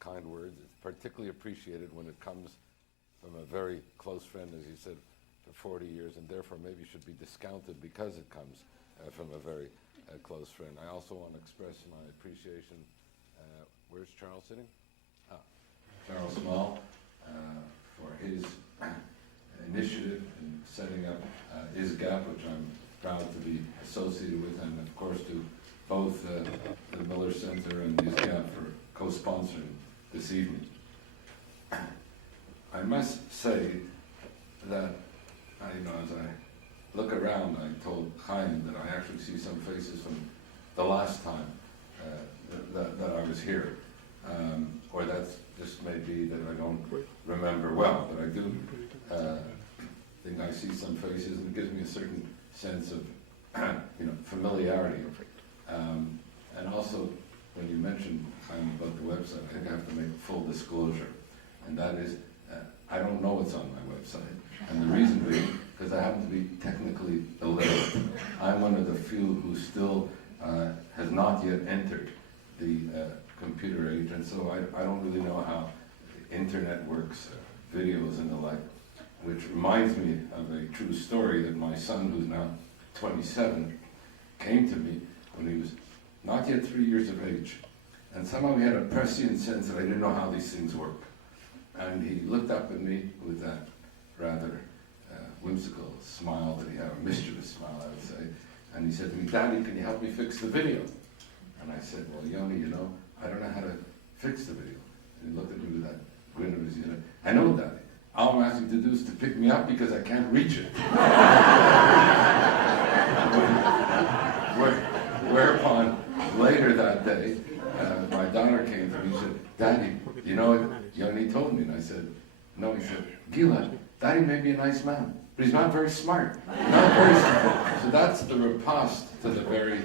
kind words. It's particularly appreciated when it comes from a very close friend, as you said, for 40 years, and therefore maybe should be discounted because it comes from a very close friend. I also want to express my appreciation. Where's Charles sitting? Charles Small, for his initiative in setting up ISGAP, which I'm proud to be associated with, and of course to both the Miller Center and ISGAP for co-sponsoring this evening. I must say that, as I look around, I told Chaim that I actually see some faces from the last time that I was here. Or that's just may be that I don't remember well, but I do think I see some faces, and it gives me a certain sense of familiarity. And also, when you mentioned Chaim about the website, I think I have to make full disclosure, and that is I don't know what's on my website, and the reason being because I happen to be technically illiterate. I'm one of the few who still has not yet entered the computer age, and so I don't really know how the internet works, videos and the like, which reminds me of a true story that my son, who's now 27, came to me when he was not yet 3 years of age, and somehow he had a prescient sense that I didn't know how these things work. And he looked up at me with that rather whimsical smile that he had, a mischievous smile, I would say, and he said to me, "Daddy, can you help me fix the video?" And I said, "Well, Yoni, I don't know how to fix the video." And he looked at me with that grin of his head. "I know, Daddy. All I'm asking you to do is to pick me up because I can't reach it." Whereupon, later that day, my daughter came to me and said, "Daddy, you know what Yoni told me?" And I said, "No." He said, "Gila, Daddy may be a nice man, but he's not very smart. Not very smart." So that's the riposte to the very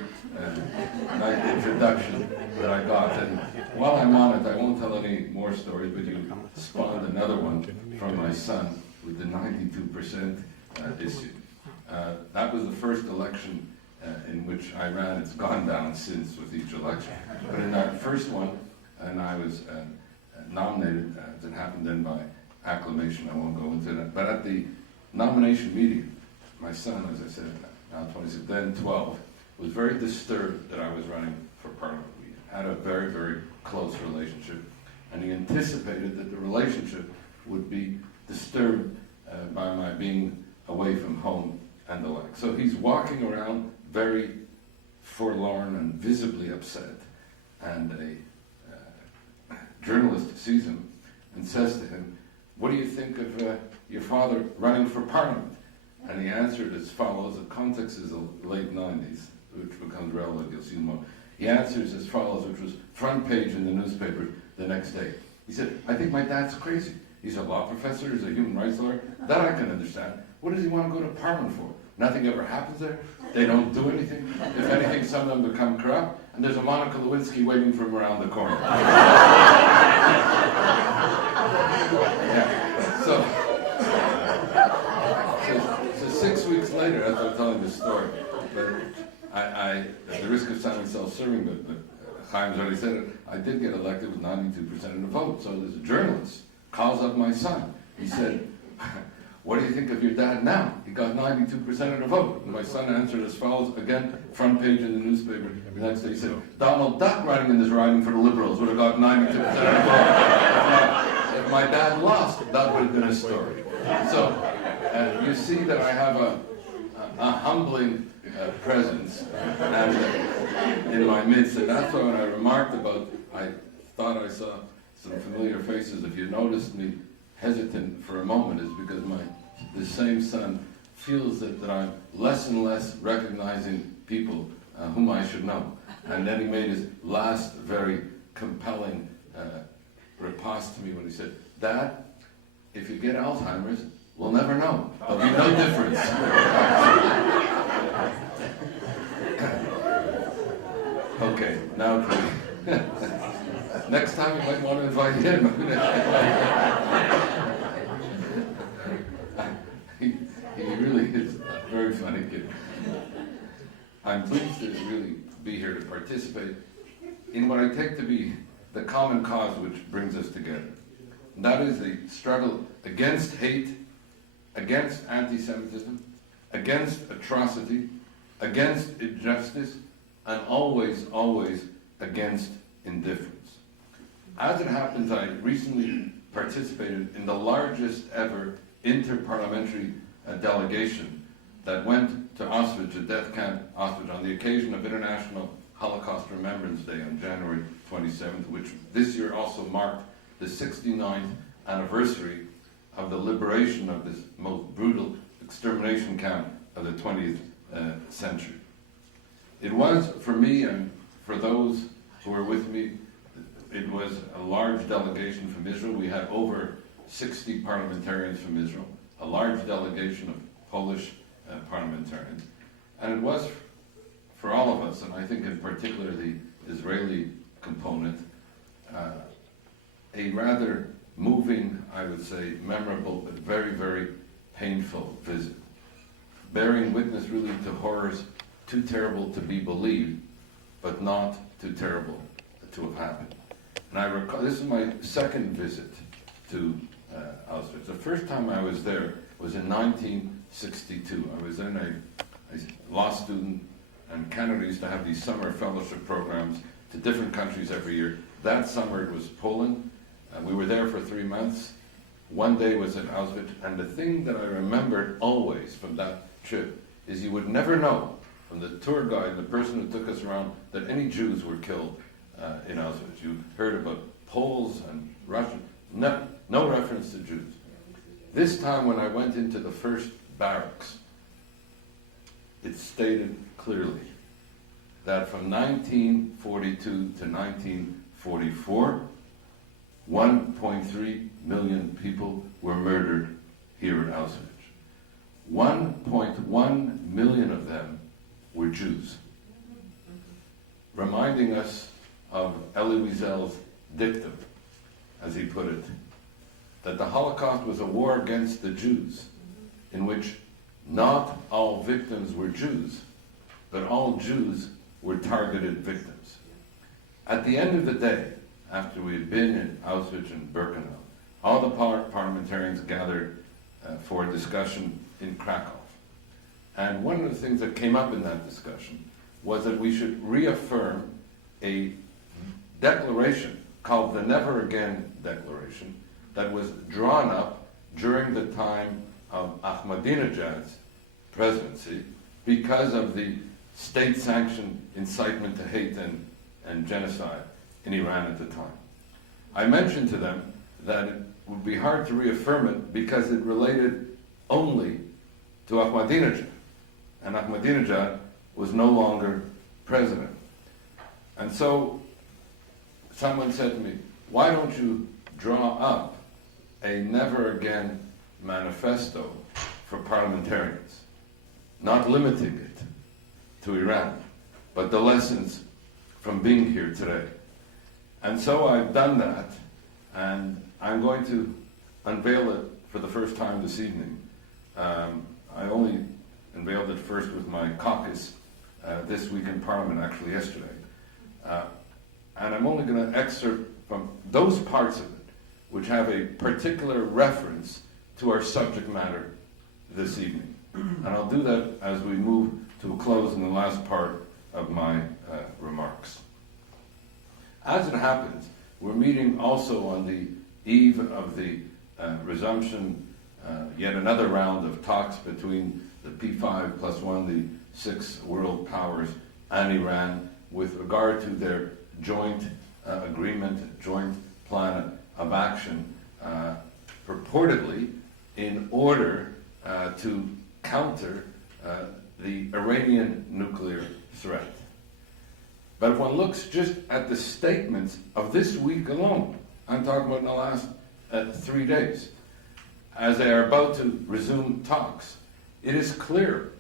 nice introduction that I got. And while I'm on it, I won't tell any more stories, but you spawned another one from my son with the 92% issue. That was the first election in which I ran. It's gone down since with each election. But in that first one, and I was nominated, it happened then by acclamation, I won't go into that. But at the nomination meeting, my son, as I said, now 26, then 12, was very disturbed that I was running for parliament. We had a very, very close relationship, and he anticipated that the relationship would be disturbed by my being away from home and the like. So he's walking around very forlorn and visibly upset, and a journalist sees him and says to him, "What do you think of your father running for parliament?" And he answered as follows. The context is the late 90s, which becomes relevant, you'll see more. He answers as follows, which was front page in the newspaper the next day. He said, "I think my dad's crazy. He's a law professor, he's a human rights lawyer. That I can understand. What does he want to go to parliament for? Nothing ever happens there. They don't do anything. If anything, some of them become corrupt, and there's a Monica Lewinsky waiting for him around the corner." Yeah. So 6 weeks later, as I'm telling this story, but I at the risk of sounding self-serving, but Chaim's already said it, I did get elected with 92% of the vote. So there's a journalist calls up my son. He said, "What do you think of your dad now? He got 92% of the vote." And my son answered as follows, again, front page in the newspaper. The next day he said, "Donald Duck running in this riding for the Liberals would have got 92% of the vote. If my dad lost, that would have been a story." So you see that I have a humbling presence and in my midst, and that's why when I remarked about, I thought I saw some familiar faces. If you noticed me hesitant for a moment, is because this same son feels that I'm less and less recognizing people whom I should know. And then he made his last very compelling riposte to me when he said, "Dad, if you get Alzheimer's, we'll never know. There'll be no difference." Okay, now next time you might want to invite him. He really is a very funny kid. I'm pleased to really be here to participate in what I take to be the common cause which brings us together. And that is the struggle against hate, against anti-Semitism, against atrocity, against injustice, and always, always against indifference. As it happens, I recently participated in the largest ever interparliamentary delegation that went to Auschwitz, a death camp Auschwitz, on the occasion of International Holocaust Remembrance Day on January 27th, which this year also marked the 69th anniversary of the liberation of this most brutal extermination camp of the 20th century. It was, for me and for those who were with me, it was a large delegation from Israel. We had over 60 parliamentarians from Israel, a large delegation of Polish parliamentarians. And it was, for all of us, and I think in particular the Israeli component, a rather moving, I would say, memorable, but very, very painful visit, bearing witness really to horrors too terrible to be believed, but not too terrible to have happened. And I recall, this is my second visit to Auschwitz. The first time I was there was in 1962. I was then a law student, and Canada used to have these summer fellowship programs to different countries every year. That summer it was Poland. We were there for 3 months. One day was at Auschwitz, and the thing that I remembered always from that trip is you would never know from the tour guide, the person who took us around, that any Jews were killed in Auschwitz. You heard about Poles and Russians, no reference to Jews. This time when I went into the first barracks, it stated clearly that from 1942 to 1944, 1.3 million people were murdered here at Auschwitz. 1.1 million of them were Jews. Reminding us of Elie Wiesel's dictum, as he put it, that the Holocaust was a war against the Jews, in which not all victims were Jews, but all Jews were targeted victims. At the end of the day, after we had been in Auschwitz and Birkenau, all the parliamentarians gathered for a discussion in Krakow. And one of the things that came up in that discussion was that we should reaffirm a declaration called the Never Again Declaration that was drawn up during the time of Ahmadinejad's presidency because of the state-sanctioned incitement to hate and genocide in Iran at the time. I mentioned to them that it would be hard to reaffirm it because it related only to Ahmadinejad, and Ahmadinejad was no longer president. And so someone said to me, why don't you draw up a Never Again manifesto for parliamentarians, not limiting it to Iran, but the lessons from being here today. And so I've done that, and I'm going to unveil it for the first time this evening. I only unveiled it first with my caucus this week in Parliament, actually yesterday. And I'm only going to excerpt from those parts of it which have a particular reference to our subject matter this evening. And I'll do that as we move to a close in the last part of my remarks. As it happens, we're meeting also on the eve of the resumption, yet another round of talks between the P5+1, the 6 world powers, and Iran with regard to their joint agreement, joint plan of action, purportedly in order to counter the Iranian nuclear threat. But if one looks just at the statements of this week alone, I'm talking about in the last 3 days, as they are about to resume talks, it is clear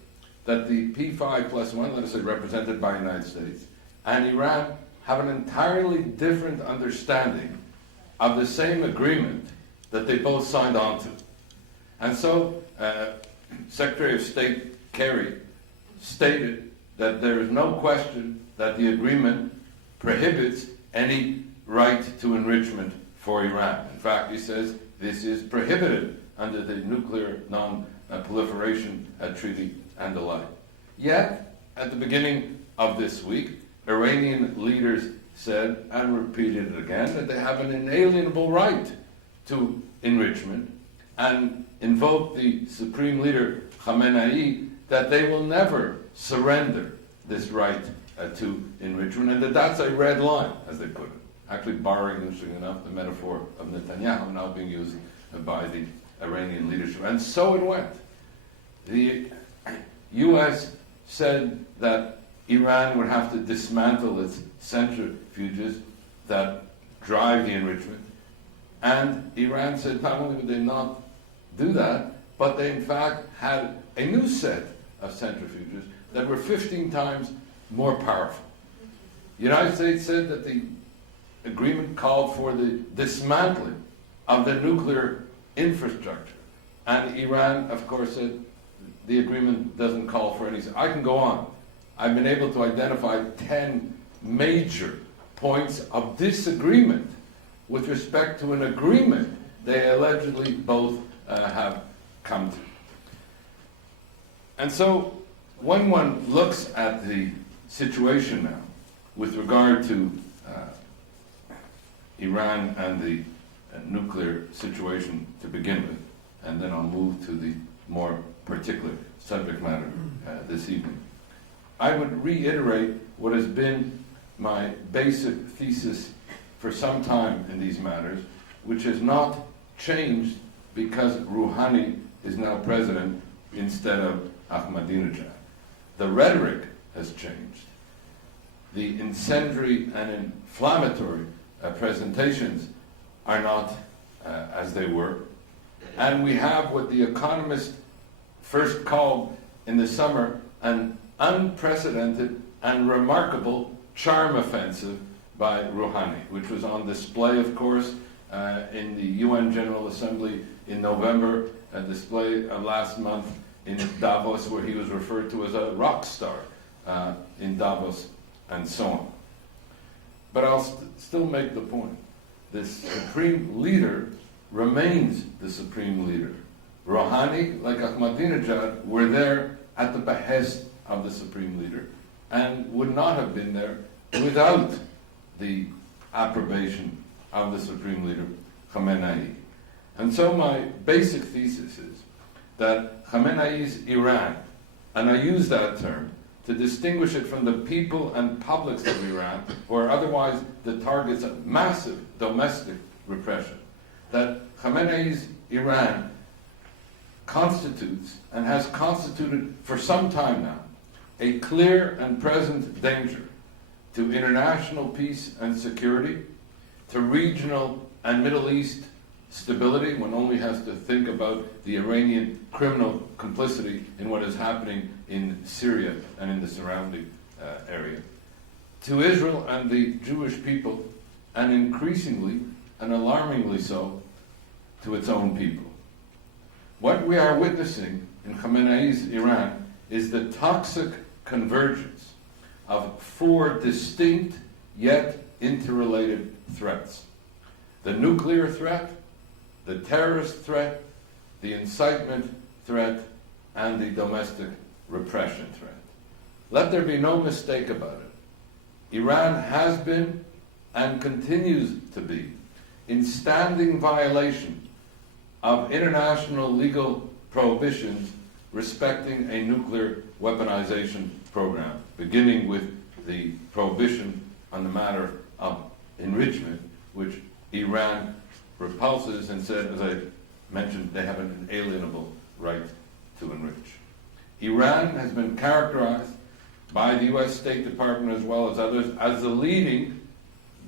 that the P5+1, let us say represented by the United States, and Iran have an entirely different understanding of the same agreement that they both signed on to. And so, Secretary of State Kerry stated that there is no question that the agreement prohibits any right to enrichment for Iran. In fact, he says this is prohibited under the Nuclear Non-Proliferation Treaty and the like. Yet, at the beginning of this week, Iranian leaders said, and repeated it again, that they have an inalienable right to enrichment, and invoked the Supreme Leader Khamenei that they will never surrender this right to enrichment, and that that's a red line, as they put it. Actually borrowing, interestingly enough, the metaphor of Netanyahu now being used by the Iranian leadership. And so it went. The U.S. said that Iran would have to dismantle its centrifuges that drive the enrichment. And Iran said not only would they not do that, but they in fact had a new set of centrifuges that were 15 times more powerful. The United States said that the agreement called for the dismantling of the nuclear infrastructure. And Iran, of course, said the agreement doesn't call for any. I can go on. I've been able to identify 10 major points of disagreement with respect to an agreement they allegedly both have come to. And so when one looks at the situation now with regard to Iran and the nuclear situation to begin with, and then I'll move to the more particular subject matter this evening, I would reiterate what has been my basic thesis for some time in these matters, which has not changed because Rouhani is now president instead of Ahmadinejad. The rhetoric has changed. The incendiary and inflammatory presentations are not as they were. And we have what The Economist first called in the summer an unprecedented and remarkable charm offensive by Rouhani, which was on display, of course, in the UN General Assembly in November, a display last month in Davos, where he was referred to as a rock star in Davos, and so on. But I'll still make the point. This supreme leader remains the supreme leader. Rouhani, like Ahmadinejad, were there at the behest of the supreme leader and would not have been there without the approbation of the supreme leader, Khamenei. And so my basic thesis is that Khamenei's Iran, and I use that term to distinguish it from the people and publics of Iran, who are otherwise the targets of massive domestic repression, that Khamenei's Iran constitutes, and has constituted for some time now, a clear and present danger to international peace and security, to regional and Middle East stability. One only has to think about the Iranian criminal complicity in what is happening in Syria and in the surrounding area, to Israel and the Jewish people, and increasingly and alarmingly so, to its own people. What we are witnessing in Khamenei's Iran is the toxic convergence of four distinct yet interrelated threats: the nuclear threat, the terrorist threat, the incitement threat, and the domestic repression threat. Let there be no mistake about it. Iran has been and continues to be in standing violation of international legal prohibitions respecting a nuclear weaponization program, beginning with the prohibition on the matter of enrichment, which Iran repulses and said, as I mentioned, they have an inalienable right to enrich. Iran has been characterized by the U.S. State Department as well as others as the leading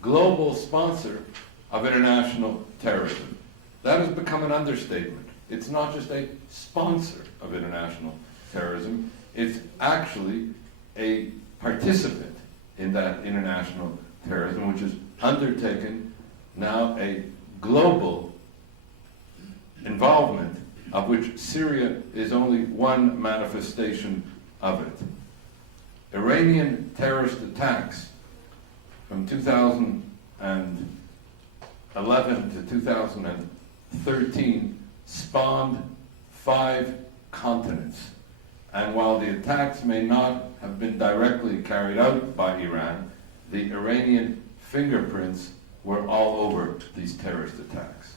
global sponsor of international terrorism. That has become an understatement. It's not just a sponsor of international terrorism, it's actually a participant in that international terrorism, which has undertaken now a global involvement, of which Syria is only one manifestation of it. Iranian terrorist attacks from 2001 to 2013 spawned 5 continents. And while the attacks may not have been directly carried out by Iran, the Iranian fingerprints were all over these terrorist attacks.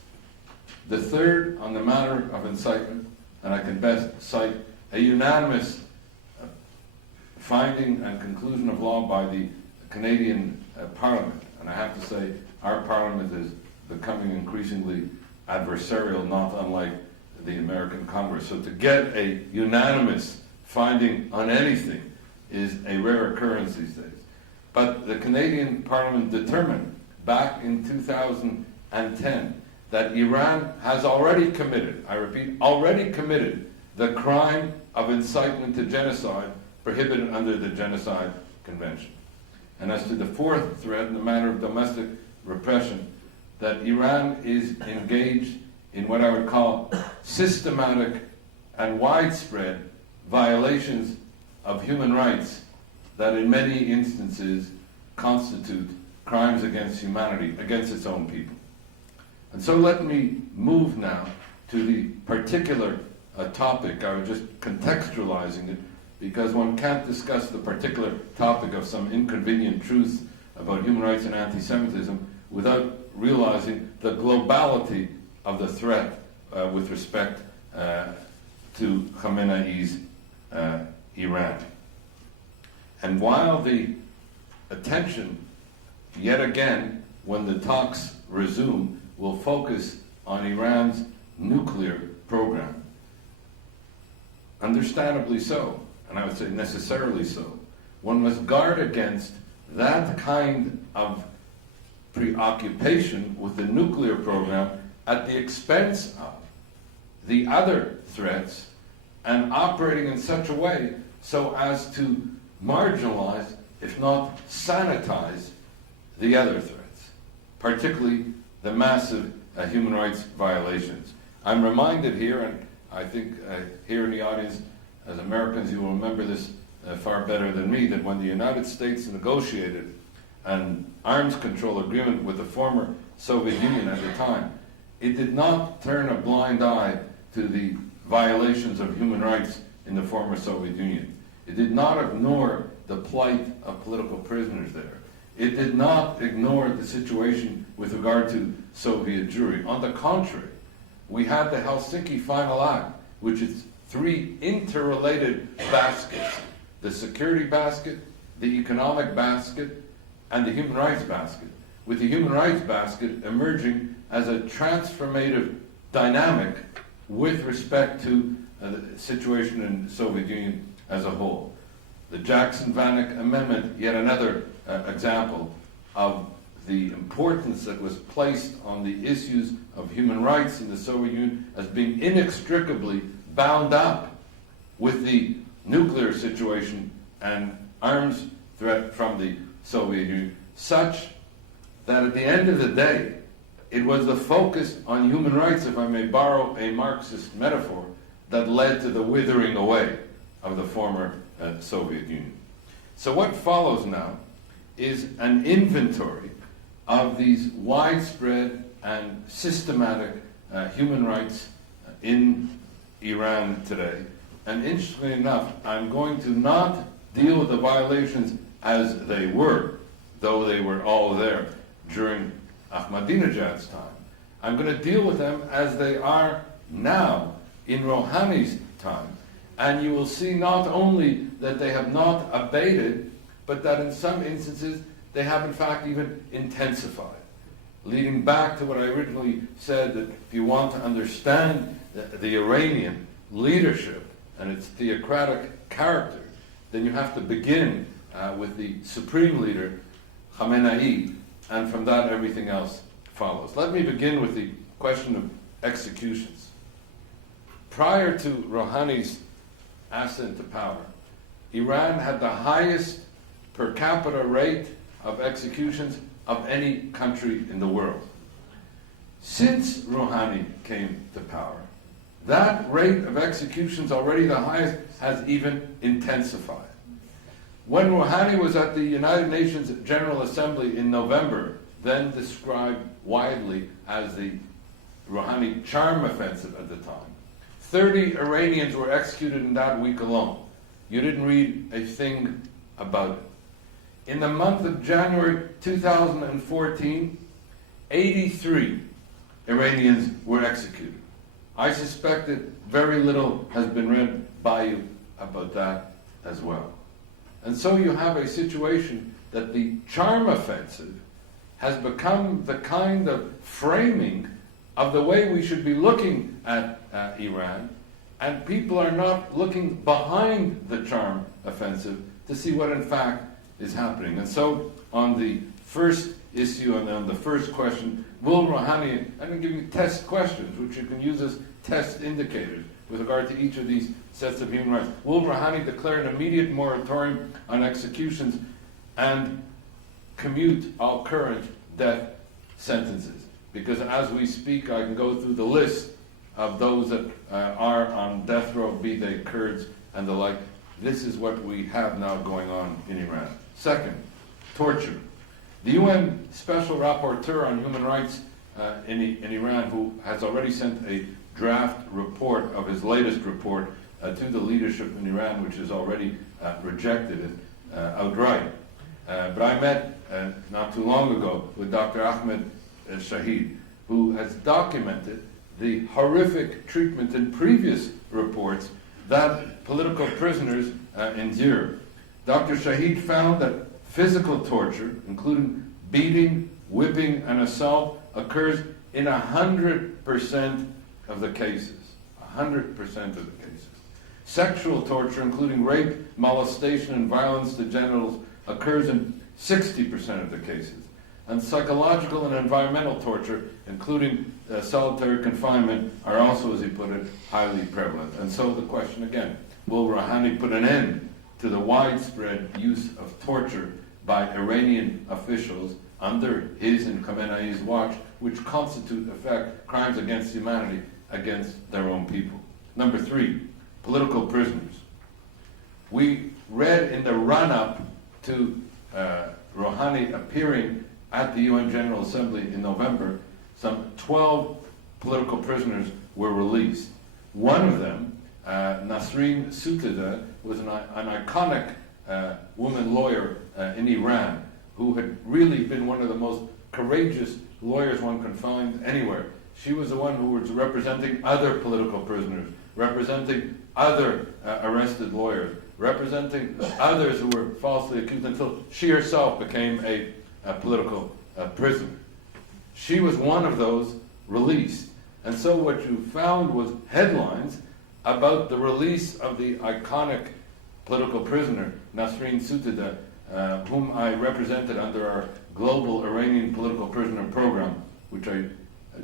The third, on the matter of incitement, and I can best cite a unanimous finding and conclusion of law by the Canadian Parliament. And I have to say, our Parliament is becoming increasingly adversarial, not unlike the American Congress. So to get a unanimous finding on anything is a rare occurrence these days. But the Canadian Parliament determined back in 2010 that Iran has already committed, I repeat, already committed the crime of incitement to genocide prohibited under the Genocide Convention. And as to the fourth threat in the matter of domestic repression, that Iran is engaged in what I would call systematic and widespread violations of human rights that in many instances constitute crimes against humanity, against its own people. And so let me move now to the particular topic. I was just contextualizing it because one can't discuss the particular topic of some inconvenient truths about human rights and anti-Semitism without realizing the globality of the threat with respect to Khamenei's Iran. And while the attention, yet again, when the talks resume, will focus on Iran's nuclear program, understandably so, and I would say necessarily so, one must guard against that kind of preoccupation with the nuclear program at the expense of the other threats and operating in such a way so as to marginalize, if not sanitize, the other threats, particularly the massive human rights violations. I'm reminded here, and I think here in the audience, as Americans, you will remember this far better than me, that when the United States negotiated an arms control agreement with the former Soviet Union at the time, it did not turn a blind eye to the violations of human rights in the former Soviet Union. It did not ignore the plight of political prisoners there. It did not ignore the situation with regard to Soviet Jewry. On the contrary, we had the Helsinki Final Act, which is 3 interrelated baskets: the security basket, the economic basket, and the human rights basket, with the human rights basket emerging as a transformative dynamic with respect to the situation in the Soviet Union as a whole. The Jackson-Vanik Amendment, yet another example of the importance that was placed on the issues of human rights in the Soviet Union as being inextricably bound up with the nuclear situation and arms threat from the Soviet Union, such that at the end of the day, it was the focus on human rights, if I may borrow a Marxist metaphor, that led to the withering away of the former Soviet Union. So what follows now is an inventory of these widespread and systematic human rights in Iran today. And interestingly enough, I'm going to not deal with the violations as they were, though they were all there during Ahmadinejad's time. I'm going to deal with them as they are now in Rouhani's time. And you will see not only that they have not abated, but that in some instances they have in fact even intensified. Leading back to what I originally said, that if you want to understand the Iranian leadership and its theocratic character, then you have to begin with the supreme leader, Khamenei, and from that everything else follows. Let me begin with the question of executions. Prior to Rouhani's ascent to power, Iran had the highest per capita rate of executions of any country in the world. Since Rouhani came to power, that rate of executions, already the highest, has even intensified. When Rouhani was at the United Nations General Assembly in November then described widely as the Rouhani charm offensive at the time. 30 Iranians were executed in that week alone. You didn't read a thing about it. In the month of January 2014, 83 Iranians were executed. I suspect that very little has been read by you about that as well. And so you have a situation that the charm offensive has become the kind of framing of the way we should be looking at Iran, and people are not looking behind the charm offensive to see what in fact is happening. And so on the first issue and on the first question, will Rouhani, I'm going to give you test questions which you can use as test indicators with regard to each of these sets of human rights. Will Rouhani declare an immediate moratorium on executions and commute all current death sentences? Because as we speak, I can go through the list of those that are on death row, be they Kurds and the like. This is what we have now going on in Iran. Second, torture. The UN Special Rapporteur on Human Rights in Iran, who has already sent a draft report of his latest report to the leadership in Iran, which has already rejected it outright. But I met not too long ago with Dr. Ahmed Shahid, who has documented the horrific treatment in previous reports that political prisoners endure. Dr. Shahid found that physical torture, including beating, whipping, and assault, occurs in 100% of the cases. 100% of the cases. Sexual torture, including rape, molestation, and violence to genitals, occurs in 60% of the cases. And psychological and environmental torture, including solitary confinement, are also, as he put it, highly prevalent. And so the question again, will Rouhani put an end to the widespread use of torture by Iranian officials under his and Khamenei's watch, which constitute, in fact, crimes against humanity against their own people? Number three, political prisoners. We read in the run-up to Rouhani appearing at the UN General Assembly in November, some 12 political prisoners were released. One of them, Nasrin Sotoudeh, was an iconic woman lawyer in Iran who had really been one of the most courageous lawyers one can find anywhere. She was the one who was representing other political prisoners, representing other arrested lawyers, representing others who were falsely accused until she herself became a political prisoner. She was one of those released. And so what you found was headlines about the release of the iconic political prisoner, Nasrin Sotoudeh, whom I represented under our global Iranian political prisoner program, which I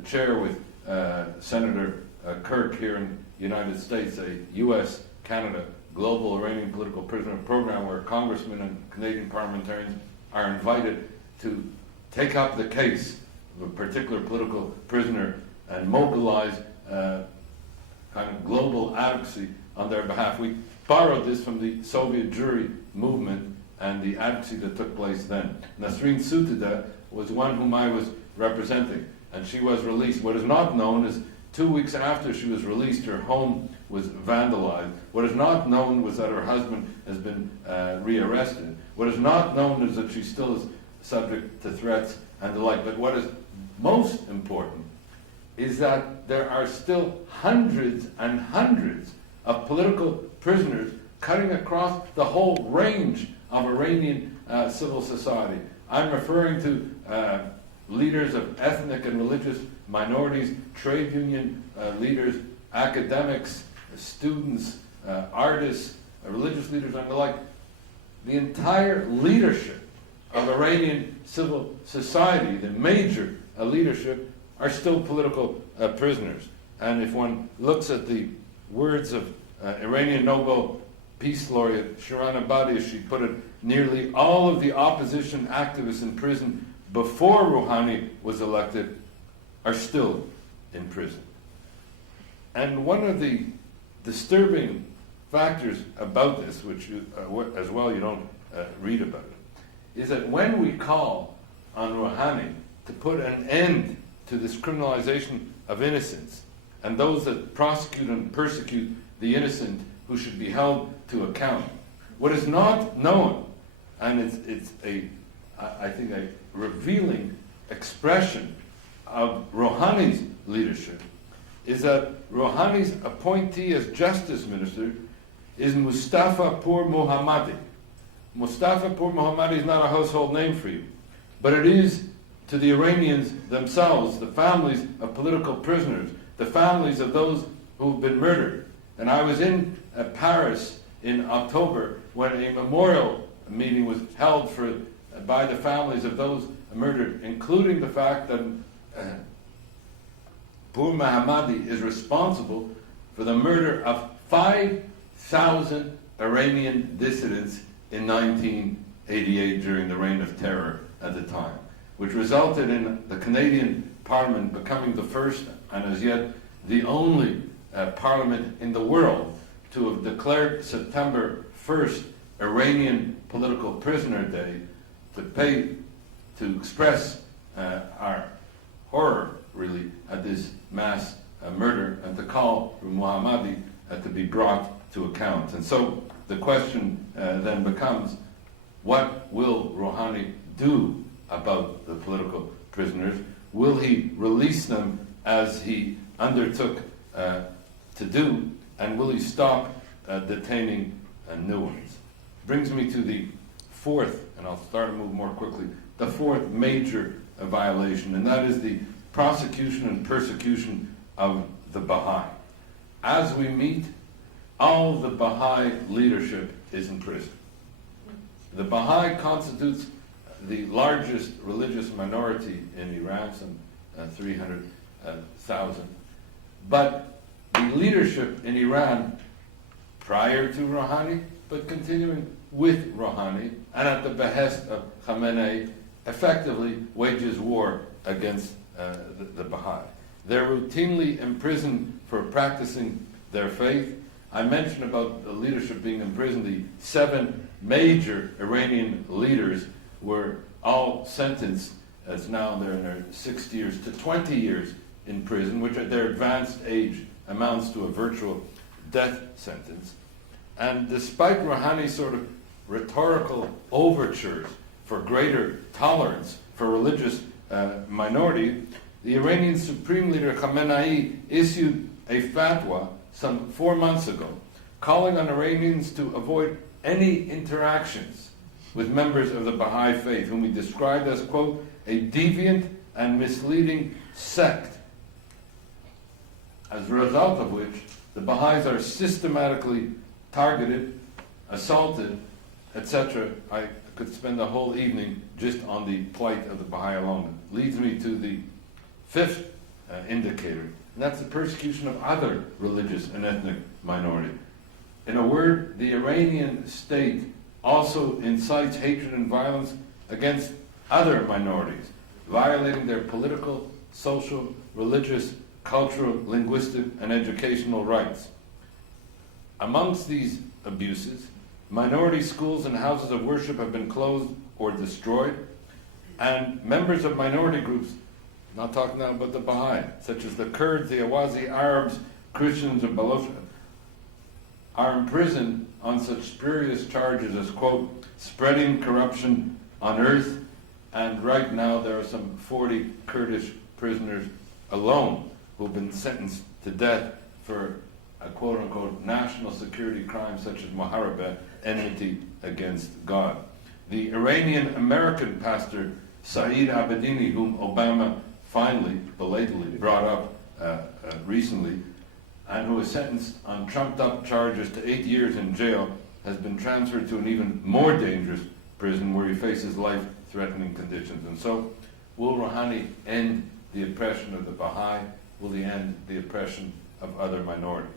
chair with Senator Kirk here in the United States, a U.S. Canada global Iranian political prisoner program where congressmen and Canadian parliamentarians are invited to take up the case of a particular political prisoner and mobilize kind of global advocacy on their behalf. We borrowed this from the Soviet Jewry movement and the advocacy that took place then. Nasrin Sotoudeh was one whom I was representing, and she was released. What is not known is 2 weeks after she was released, her home was vandalized. What is not known was that her husband has been rearrested. What is not known is that she still is subject to threats and the like. But what is most important is that there are still hundreds and hundreds of political prisoners cutting across the whole range of Iranian civil society. I'm referring to leaders of ethnic and religious minorities, trade union leaders, academics, students, artists, religious leaders and the like. The entire leadership of Iranian civil society, the major leadership, are still political prisoners. And if one looks at the words of Iranian Nobel Peace Laureate Shirin Ebadi, as she put it, nearly all of the opposition activists in prison before Rouhani was elected are still in prison. And one of the disturbing factors about this, which you, as well you don't read about it, is that when we call on Rouhani to put an end to this criminalization of innocence and those that prosecute and persecute the innocent who should be held to account. What is not known, and it's I think a revealing expression of Rouhani's leadership, is that Rouhani's appointee as justice minister is Mustafa Pur Mohammadi. Mustafa Pur Mohammadi is not a household name for you, but it is to the Iranians themselves, the families of political prisoners, the families of those who've been murdered. And I was in Paris in October when a memorial meeting was held by the families of those murdered, including the fact that Pur Mohammadi is responsible for the murder of 5,000 Iranian dissidents in 1988 during the reign of terror at the time, which resulted in the Canadian Parliament becoming the first and as yet the only parliament in the world to have declared September 1st Iranian Political Prisoner Day to express our horror, really, at this mass murder and to call for Mohammadi to be brought to account. And so the question then becomes, what will Rouhani do about the political prisoners? Will he release them as he undertook to do, and will he stop detaining new ones? Brings me to the fourth, and I'll start to move more quickly, the fourth major violation, and that is the prosecution and persecution of the Baha'i. As we meet, all the Baha'i leadership is in prison. The Baha'i constitutes the largest religious minority in Iran, some 300,000. But the leadership in Iran, prior to Rouhani, but continuing with Rouhani, and at the behest of Khamenei, effectively wages war against the Baha'i. They're routinely imprisoned for practicing their faith. I mentioned about the leadership being imprisoned. The 7 major Iranian leaders were all sentenced, as now they're in their 60 years, to 20 years in prison, which at their advanced age amounts to a virtual death sentence. And despite Rouhani's sort of rhetorical overtures for greater tolerance for religious minority, the Iranian Supreme Leader Khamenei issued a fatwa some 4 months ago, calling on Iranians to avoid any interactions with members of the Baha'i faith, whom he described as, quote, a deviant and misleading sect, as a result of which the Baha'is are systematically targeted, assaulted, etc. I could spend the whole evening just on the plight of the Baha'i alone. It leads me to the fifth indicator, and that's the persecution of other religious and ethnic minorities. In a word, the Iranian state also incites hatred and violence against other minorities, violating their political, social, religious, cultural, linguistic, and educational rights. Amongst these abuses, minority schools and houses of worship have been closed or destroyed, and members of minority groups, not talking now about the Baha'i, such as the Kurds, the Awazi Arabs, Christians, and Baloch, are imprisoned on such spurious charges as, quote, spreading corruption on earth, and right now there are some 40 Kurdish prisoners alone who've been sentenced to death for a quote-unquote national security crime such as muharaba, enmity against God. The Iranian-American pastor Saeed Abedini, whom Obama finally, belatedly, brought up recently, and who was sentenced on trumped-up charges to 8 years in jail, has been transferred to an even more dangerous prison where he faces life-threatening conditions. And so, will Rouhani end the oppression of the Baha'i? Will he end the oppression of other minorities?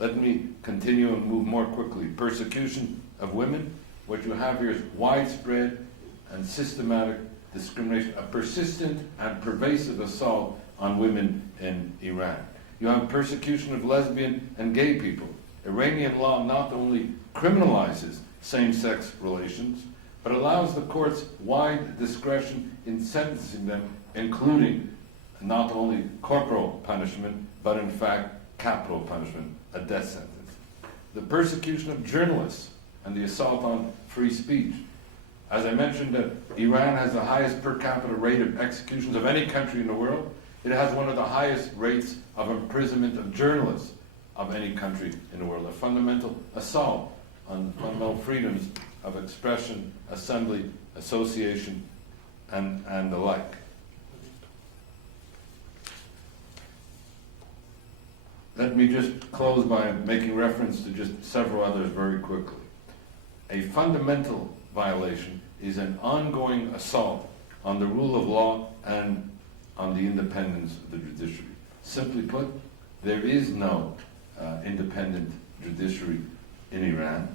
Let me continue and move more quickly. Persecution of women. What you have here is widespread and systematic discrimination, a persistent and pervasive assault on women in Iran. You have persecution of lesbian and gay people. Iranian law not only criminalizes same-sex relations, but allows the courts wide discretion in sentencing them, including not only corporal punishment, but in fact capital punishment, a death sentence. The persecution of journalists and the assault on free speech. As I mentioned, Iran has the highest per capita rate of executions of any country in the world. It has one of the highest rates of imprisonment of journalists of any country in the world. A fundamental assault on fundamental freedoms of expression, assembly, association, and the like. Let me just close by making reference to just several others very quickly. A fundamental violation is an ongoing assault on the rule of law and on the independence of the judiciary. Simply put, there is no independent judiciary in Iran,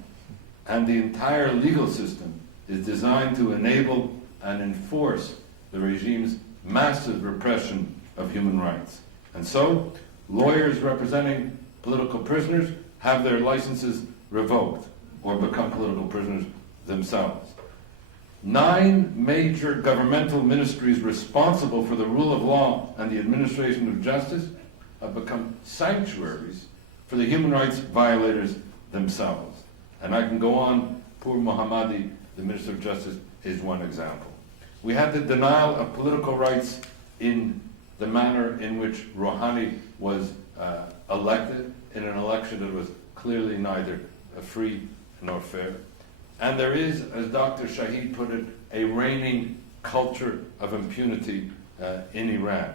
and the entire legal system is designed to enable and enforce the regime's massive repression of human rights. And so, lawyers representing political prisoners have their licenses revoked or become political prisoners themselves. 9 major governmental ministries responsible for the rule of law and the administration of justice have become sanctuaries for the human rights violators themselves. And I can go on. Poor Mohammadi, the Minister of Justice, is one example. We had the denial of political rights in the manner in which Rouhani was elected in an election that was clearly neither free nor fair. And there is, as Dr. Shahid put it, a reigning culture of impunity in Iran.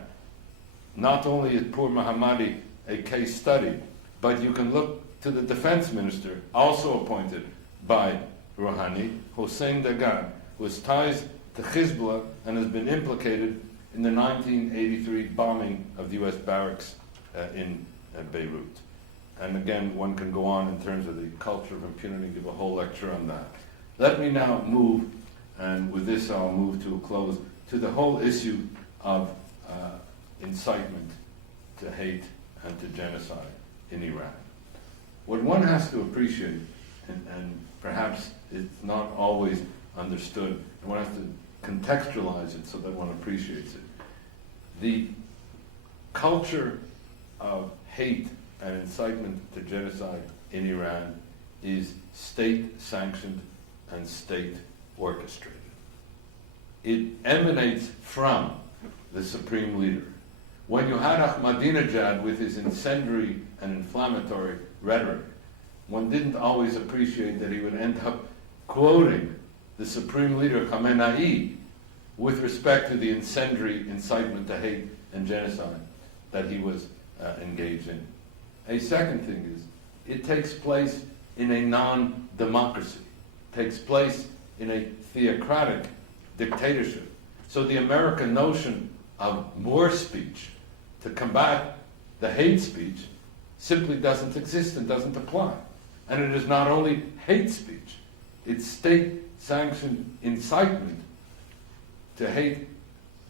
Not only is poor Mohammadi a case study, but you can look to the defense minister, also appointed by Rouhani, Hossein Dagan, who has ties to Hezbollah and has been implicated in the 1983 bombing of the U.S. barracks in Beirut. And again, one can go on in terms of the culture of impunity, give a whole lecture on that. Let me now move, and with this I'll move to a close, to the whole issue of incitement to hate and to genocide in Iran. What one has to appreciate, and perhaps it's not always understood, and one has to contextualize it so that one appreciates it. The culture of hate and incitement to genocide in Iran is state-sanctioned and state-orchestrated. It emanates from the supreme leader. When you had Ahmadinejad with his incendiary and inflammatory rhetoric, one didn't always appreciate that he would end up quoting the supreme leader Khamenei with respect to the incendiary incitement to hate and genocide that he was engaged in. A second thing is, it takes place in a non-democracy, takes place in a theocratic dictatorship. So the American notion of more speech to combat the hate speech simply doesn't exist and doesn't apply. And it is not only hate speech, it's state-sanctioned incitement to hate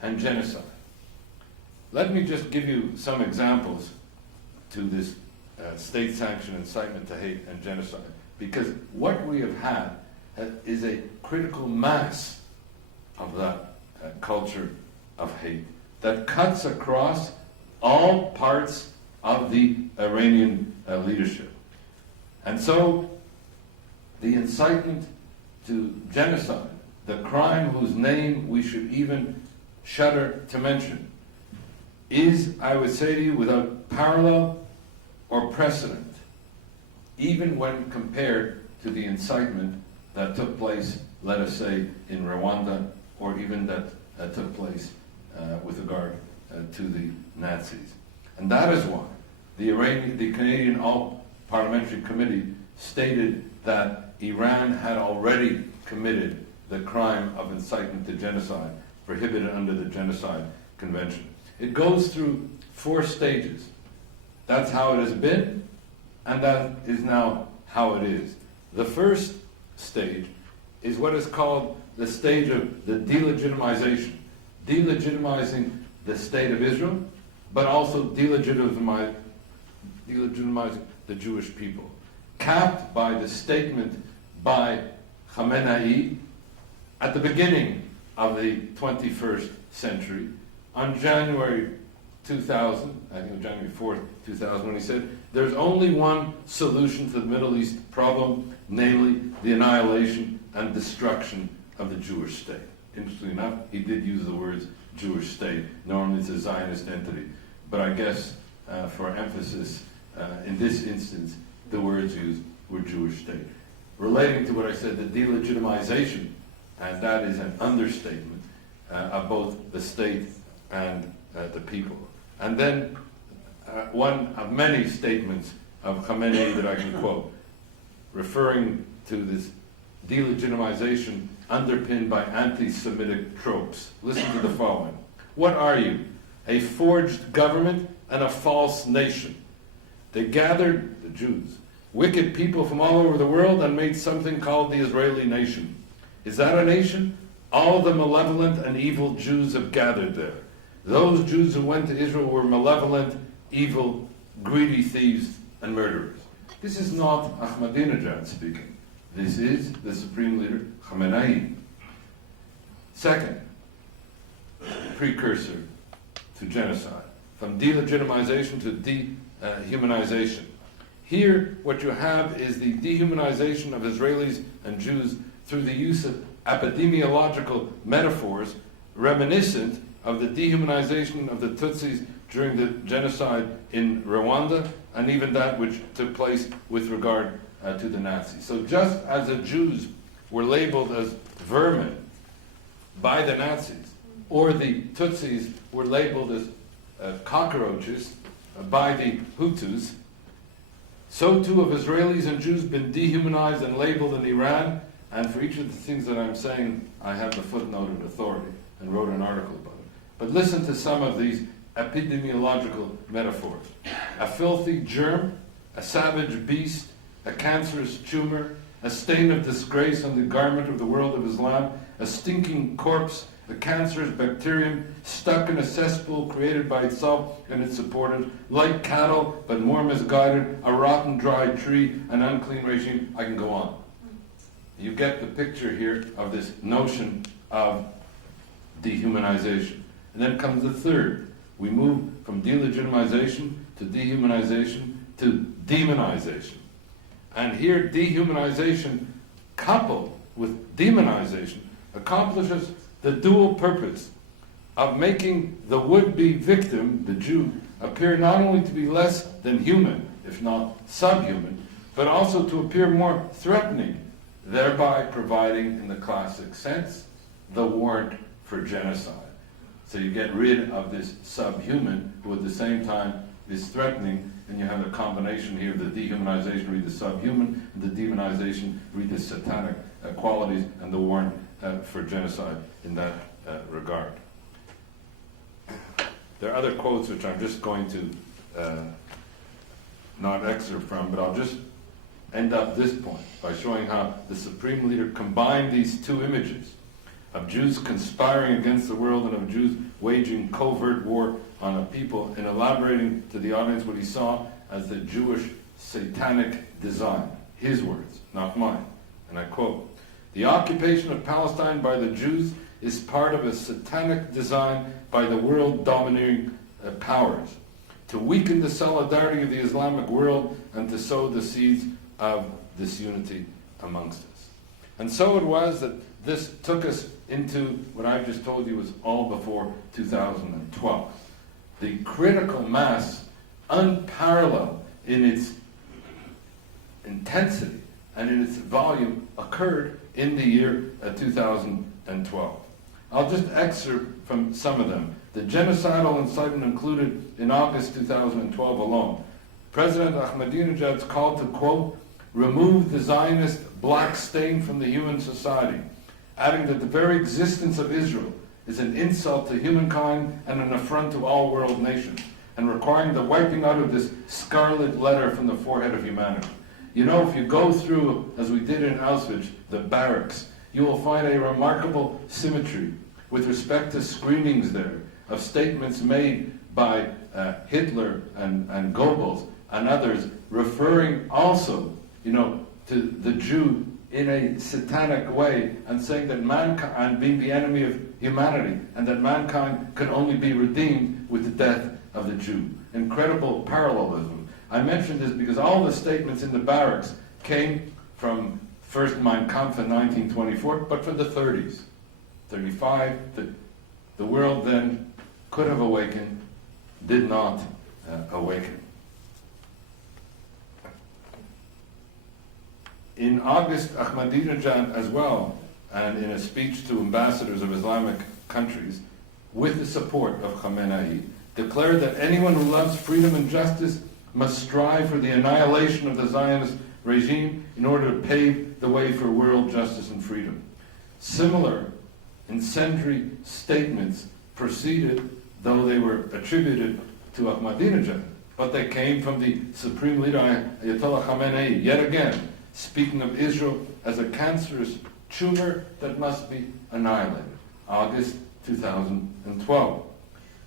and genocide. Let me just give you some examples to this state-sanctioned incitement to hate and genocide, because what we have had is a critical mass of that culture of hate that cuts across all parts of the Iranian leadership. And so the incitement to genocide, the crime whose name we should even shudder to mention, is, I would say to you, without parallel or precedent, even when compared to the incitement that took place, let us say, in Rwanda, or even that took place with regard to the Nazis. And that is why the Canadian All-Parliamentary Committee stated that Iran had already committed the crime of incitement to genocide, prohibited under the Genocide Convention. It goes through 4 stages. That's how it has been, and that is now how it is. The first stage is what is called the stage of the delegitimization, delegitimizing the state of Israel, but also delegitimizing the Jewish people, capped by the statement by Khamenei at the beginning of the 21st century, on January 2000, I think it was January 4th, 2000, when he said, there's only one solution to the Middle East problem, namely the annihilation and destruction of the Jewish state. Interestingly enough, he did use the words Jewish state. Normally it's a Zionist entity. But I guess for emphasis, in this instance, the words used were Jewish state. Relating to what I said, the delegitimization, and that is an understatement of both the state and the people. And then one of many statements of Khamenei that I can quote, referring to this delegitimization underpinned by anti-Semitic tropes. Listen to the following. What are you? A forged government and a false nation. They gathered, the Jews, wicked people from all over the world and made something called the Israeli nation. Is that a nation? All the malevolent and evil Jews have gathered there. Those Jews who went to Israel were malevolent, evil, greedy thieves and murderers. This is not Ahmadinejad speaking. This is the supreme leader, Khamenei. Second, precursor to genocide, from delegitimization to dehumanization. Here, what you have is the dehumanization of Israelis and Jews through the use of epidemiological metaphors reminiscent of the dehumanization of the Tutsis during the genocide in Rwanda, and even that which took place with regard to the Nazis. So just as the Jews were labeled as vermin by the Nazis, or the Tutsis were labeled as cockroaches by the Hutus, so too have Israelis and Jews been dehumanized and labeled in Iran, and for each of the things that I'm saying, I have the footnote of authority and wrote an article about it. But listen to some of these epidemiological metaphors. A filthy germ, a savage beast, a cancerous tumor, a stain of disgrace on the garment of the world of Islam, a stinking corpse, a cancerous bacterium stuck in a cesspool created by itself and its supporters, like cattle but more misguided, a rotten dry tree, an unclean regime. I can go on. You get the picture here of this notion of dehumanization. And then comes the third. We move from delegitimization to dehumanization to demonization. And here dehumanization coupled with demonization accomplishes the dual purpose of making the would-be victim, the Jew, appear not only to be less than human, if not subhuman, but also to appear more threatening, thereby providing, in the classic sense, the warrant for genocide. So you get rid of this subhuman, who at the same time is threatening, and you have a combination here of the dehumanization, read the subhuman, and the demonization, read the satanic qualities, and the warrant for genocide in that regard. There are other quotes which I'm just going to not excerpt from, but I'll just end up this point by showing how the Supreme Leader combined these two images of Jews conspiring against the world and of Jews waging covert war on a people, and elaborating to the audience what he saw as the Jewish satanic design. His words, not mine. And I quote, "The occupation of Palestine by the Jews is part of a satanic design by the world domineering powers to weaken the solidarity of the Islamic world and to sow the seeds of disunity amongst us." And so it was that this took us into what I've just told you was all before 2012. The critical mass, unparalleled in its intensity and in its volume, occurred in the year 2012. I'll just excerpt from some of them. The genocidal incitement included in August 2012 alone. President Ahmadinejad's call to, quote, "remove the Zionist black stain from the human society," adding that the very existence of Israel is an insult to humankind and an affront to all world nations, and requiring the wiping out of this scarlet letter from the forehead of humanity. You know, if you go through, as we did in Auschwitz, the barracks, you will find a remarkable symmetry with respect to screenings there of statements made by Hitler and Goebbels and others, referring also, you know, to the Jew in a satanic way and saying that mankind, and being the enemy of humanity, and that mankind can only be redeemed with the death of the Jew. Incredible parallelism. I mention this because all the statements in the barracks came from first Mein Kampf in 1924, but from the 30s. 35, the world then could have awakened, did not awaken. In August, Ahmadinejad as well, and in a speech to ambassadors of Islamic countries, with the support of Khamenei, declared that anyone who loves freedom and justice must strive for the annihilation of the Zionist regime in order to pave the way for world justice and freedom. Similar incendiary statements proceeded, though they were attributed to Ahmadinejad, but they came from the Supreme Leader Ayatollah Khamenei, yet again, speaking of Israel as a cancerous tumor that must be annihilated. August 2012.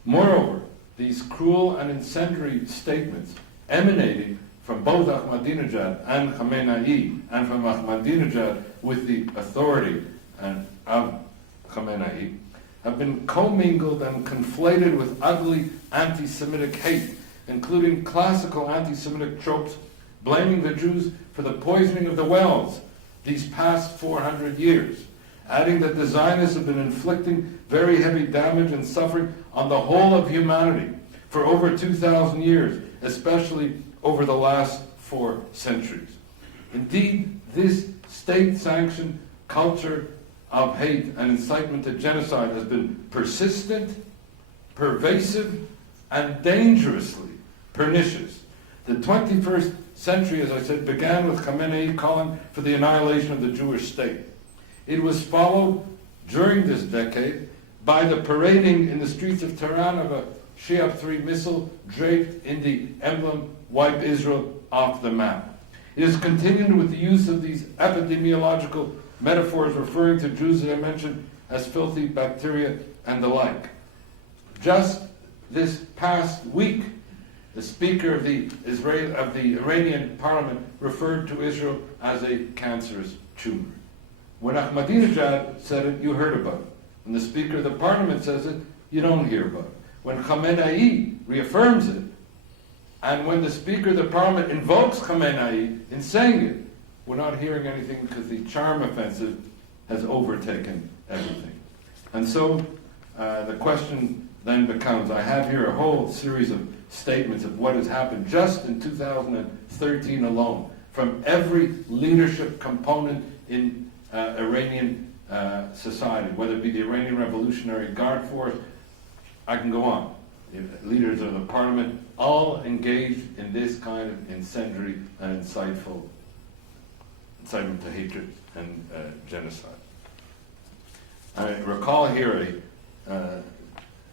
Moreover, these cruel and incendiary statements emanating from both Ahmadinejad and Khamenei, and from Ahmadinejad with the authority of Khamenei, have been commingled and conflated with ugly anti-Semitic hate, including classical anti-Semitic tropes blaming the Jews for the poisoning of the wells these past 400 years, adding that the Zionists have been inflicting very heavy damage and suffering on the whole of humanity for over 2,000 years, especially over the last 4 centuries. Indeed, this state-sanctioned culture of hate and incitement to genocide has been persistent, pervasive, and dangerously pernicious. The 21st century, as I said, began with Khamenei calling for the annihilation of the Jewish state. It was followed during this decade by the parading in the streets of Tehran of a Shiab-3 missile draped in the emblem "Wipe Israel off the map." It has continued with the use of these epidemiological metaphors referring to Jews, as I mentioned, as filthy bacteria and the like. Just this past week, the Speaker of the Iranian Parliament referred to Israel as a cancerous tumor. When Ahmadinejad said it, you heard about it. When the Speaker of the Parliament says it, you don't hear about it. When Khamenei reaffirms it, and when the Speaker of the Parliament invokes Khamenei in saying it, we're not hearing anything because the charm offensive has overtaken everything. And so the question then becomes, I have here a whole series of statements of what has happened just in 2013 alone from every leadership component in Iranian society, whether it be the Iranian Revolutionary Guard Force, I can go on. Leaders of the parliament, all engaged in this kind of incendiary and incitement to hatred and genocide. I recall here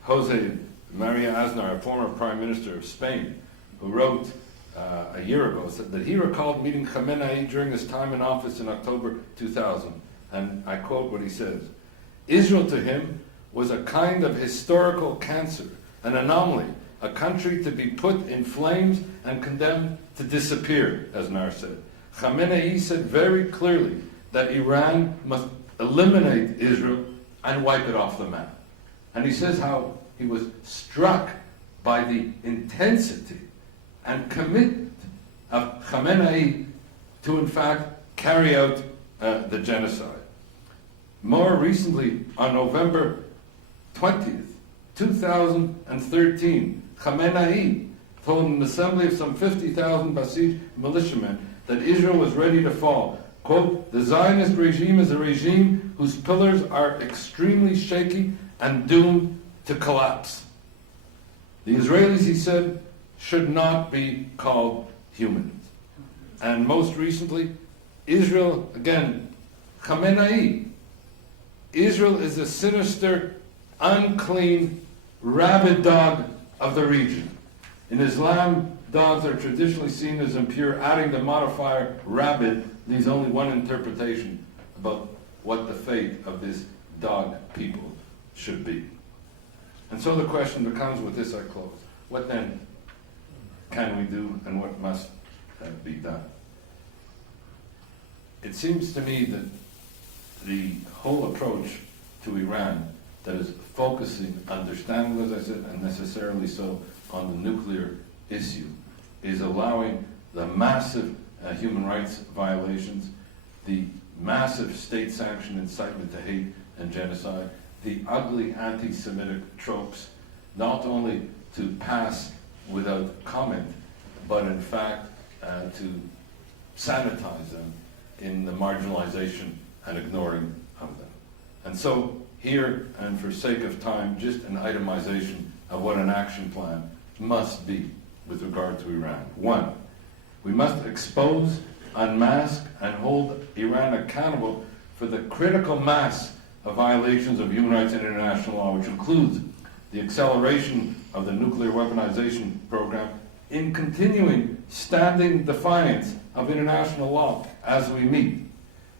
Jose Maria Aznar, a former Prime Minister of Spain, who wrote a year ago that he recalled meeting Khamenei during his time in office in October 2000. And I quote what he says: "Israel to him was a kind of historical cancer, an anomaly, a country to be put in flames and condemned to disappear," Aznar said. Khamenei said very clearly that Iran must eliminate Israel and wipe it off the map. And he says how he was struck by the intensity and commitment of Khamenei to, in fact, carry out the genocide. More recently, on November 20th, 2013, Khamenei told an assembly of some 50,000 Basij militiamen that Israel was ready to fall. Quote, "The Zionist regime is a regime whose pillars are extremely shaky and doomed to collapse. The Israelis," he said, "should not be called humans." And most recently, Israel, again, Khamenei, Israel is a sinister, unclean, rabid dog of the region. In Islam, dogs are traditionally seen as impure. Adding the modifier rabid leaves only one interpretation about what the fate of this dog people should be. And so the question becomes, with this I close, what then can we do and what must be done? it seems to me that the whole approach to Iran that is focusing, understandably, as I said, and necessarily so, on the nuclear issue, is allowing the massive human rights violations, the massive state-sanctioned incitement to hate and genocide, the ugly anti-Semitic tropes, not only to pass without comment, but in fact to sanitize them in the marginalization and ignoring of them. And so here, and for sake of time, just an itemization of what an action plan must be with regard to Iran. One, we must expose, unmask, and hold Iran accountable for the critical mass of violations of human rights and international law, which includes the acceleration of the nuclear weaponization program in continuing standing defiance of international law as we meet.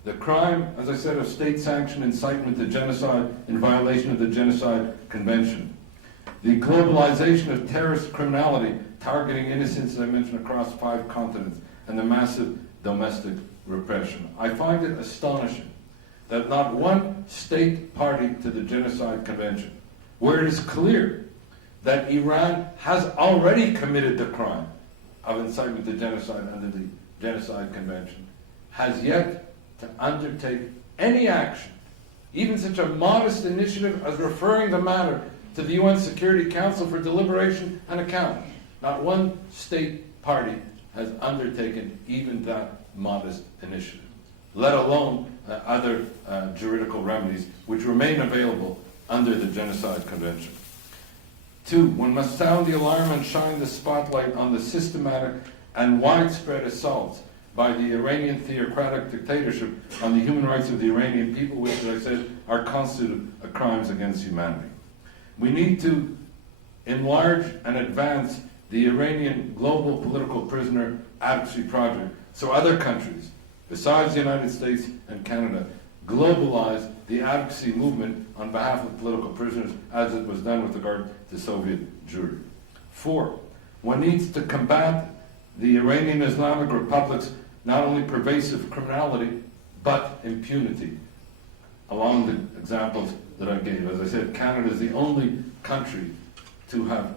The crime, as I said, of state-sanctioned incitement to genocide in violation of the Genocide Convention. The globalization of terrorist criminality targeting innocents, as I mentioned, across 5 continents, and the massive domestic repression. I find it astonishing that not one state party to the Genocide Convention, where it is clear that Iran has already committed the crime of incitement to genocide under the Genocide Convention, has yet to undertake any action, even such a modest initiative as referring the matter to the UN Security Council for deliberation and account. Not one state party has undertaken even that modest initiative, let alone other juridical remedies which remain available under the Genocide Convention. 2, one must sound the alarm and shine the spotlight on the systematic and widespread assaults by the Iranian theocratic dictatorship on the human rights of the Iranian people, which, as I said, are constituted crimes against humanity. We need to enlarge and advance the Iranian Global Political Prisoner Advocacy Project so other countries, besides the United States and Canada, globalize the advocacy movement on behalf of political prisoners, as it was done with regard to Soviet Jewry. 4, one needs to combat the Iranian Islamic Republic's not only pervasive criminality, but impunity, along the examples that I gave. As I said, Canada is the only country to have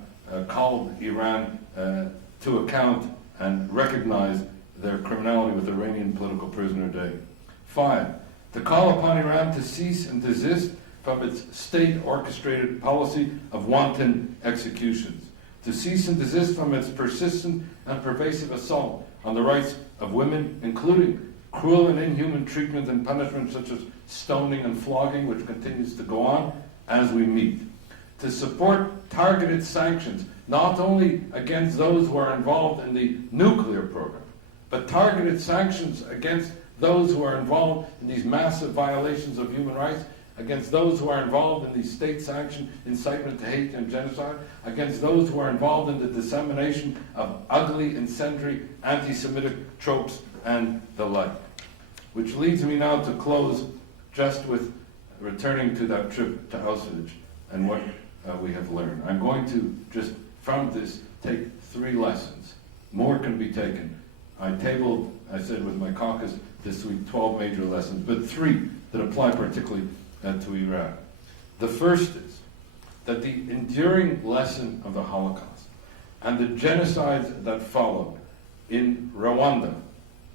called Iran to account and recognized their criminality with Iranian Political Prisoner Day. 5, to call upon Iran to cease and desist from its state-orchestrated policy of wanton executions, to cease and desist from its persistent and pervasive assault on the rights of women, including cruel and inhuman treatment and punishment such as stoning and flogging, which continues to go on as we meet, to support targeted sanctions, not only against those who are involved in the nuclear program, but targeted sanctions against those who are involved in these massive violations of human rights, against those who are involved in the state-sanctioned incitement to hate and genocide, against those who are involved in the dissemination of ugly, incendiary, anti-Semitic tropes and the like. Which leads me now to close just with returning to that trip to Auschwitz and what we have learned. I'm going to just, from this, take 3 lessons. More can be taken. I tabled, I said with my caucus this week, 12 major lessons, but 3 that apply particularly to Iran. The first is that the enduring lesson of the Holocaust and the genocides that followed in Rwanda,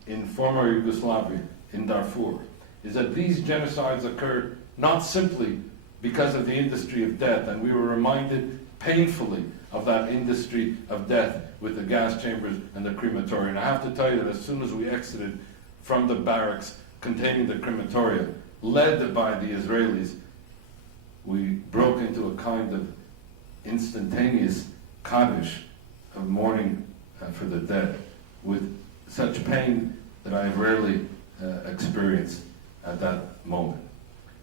in former Yugoslavia, in Darfur, is that these genocides occurred not simply because of the industry of death, and we were reminded painfully of that industry of death with the gas chambers and the crematoria. And I have to tell you that as soon as we exited from the barracks containing the crematoria, led by the Israelis, we broke into a kind of instantaneous Kaddish of mourning for the dead, with such pain that I have rarely experienced at that moment.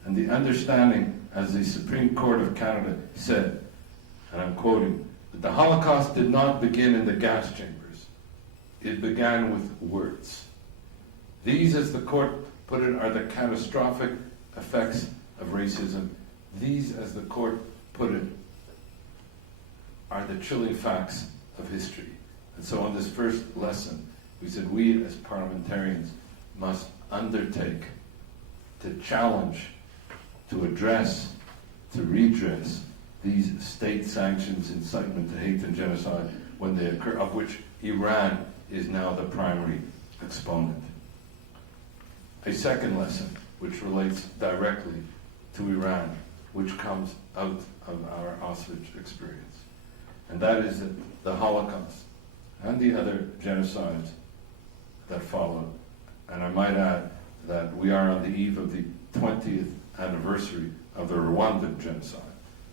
And the understanding, as the Supreme Court of Canada said, and I'm quoting, that the Holocaust did not begin in the gas chambers. It began with words. These, as the court put it, are the catastrophic effects of racism. These, as the court put it, are the chilling facts of history. And so on this first lesson, we said we as parliamentarians must undertake to challenge, to address, to redress these state sanctions, incitement to hate and genocide when they occur, of which Iran is now the primary exponent. A second lesson, which relates directly to Iran, which comes out of our Auschwitz experience, and that is that the Holocaust and the other genocides that followed, and I might add that we are on the eve of the 20th anniversary of the Rwandan genocide,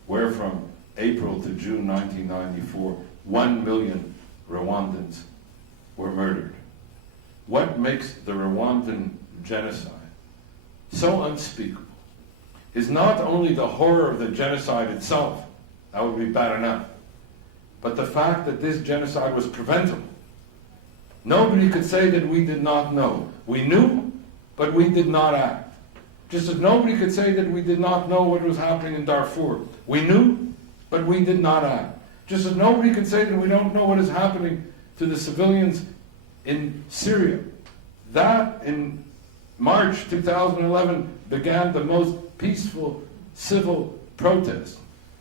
where from April to June 1994, 1 million Rwandans were murdered. What makes the Rwandan genocide so unspeakable is not only the horror of the genocide itself, that would be bad enough, but the fact that this genocide was preventable. Nobody could say that we did not know. We knew, but we did not act. Just as nobody could say that we did not know what was happening in Darfur. We knew, but we did not act. Just as nobody could say that we don't know what is happening to the civilians in Syria. That, in March 2011, began the most peaceful civil protest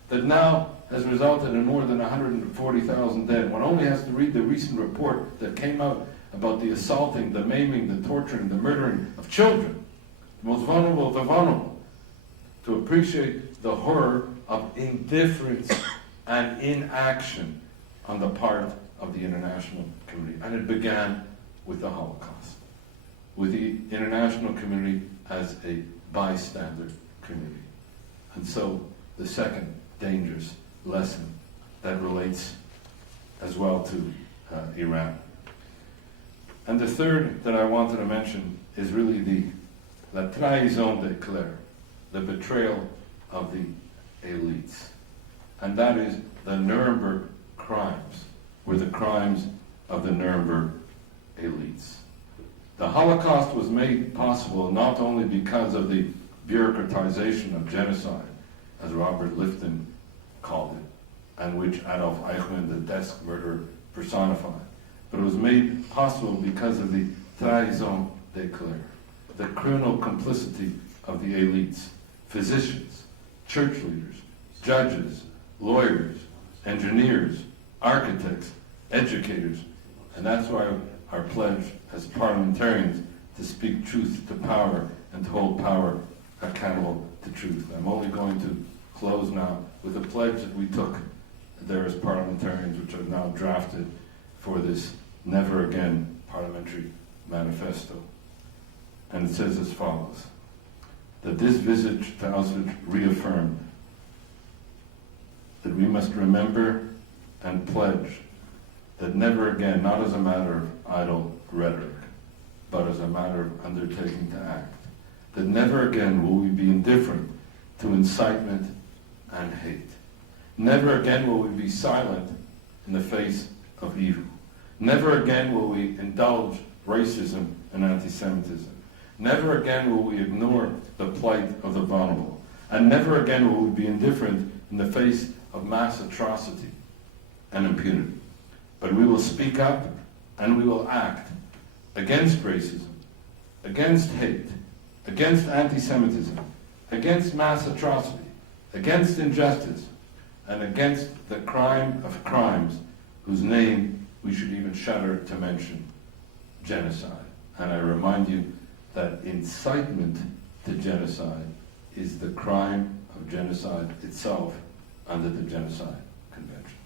that now has resulted in more than 140,000 dead. One only has to read the recent report that came out about the assaulting, the maiming, the torturing, the murdering of children, the most vulnerable of the vulnerable, to appreciate the horror of indifference and inaction on the part of the international community. And it began with the Holocaust, with the international community as a bystander community. And so the second dangerous lesson that relates as well to Iran. And the third that I wanted to mention is really the la trahison de clerc, the betrayal of the elites. And that is the Nuremberg crimes, were the crimes of the Nuremberg elites. The Holocaust was made possible not only because of the bureaucratization of genocide, as Robert Lifton called it, and which Adolf Eichmann, the desk murderer, personified, but it was made possible because of the trahison de clerc, the criminal complicity of the elites, physicians, church leaders, judges, lawyers, engineers, architects, educators, and that's why our pledge as parliamentarians to speak truth to power and to hold power accountable to truth. I'm only going to close now with a pledge that we took there as parliamentarians, which I've now drafted for this Never Again Parliamentary Manifesto. And it says as follows, that this visit to Auschwitz reaffirmed that we must remember and pledge that never again, not as a matter of idle rhetoric, but as a matter of undertaking to act, that never again will we be indifferent to incitement and hate. Never again will we be silent in the face of evil. Never again will we indulge racism and anti-Semitism. Never again will we ignore the plight of the vulnerable. And never again will we be indifferent in the face of mass atrocity and impunity. But we will speak up and we will act against racism, against hate, against anti-Semitism, against mass atrocity, against injustice, and against the crime of crimes whose name we should even shudder to mention, genocide. And I remind you that incitement to genocide is the crime of genocide itself under the Genocide Convention.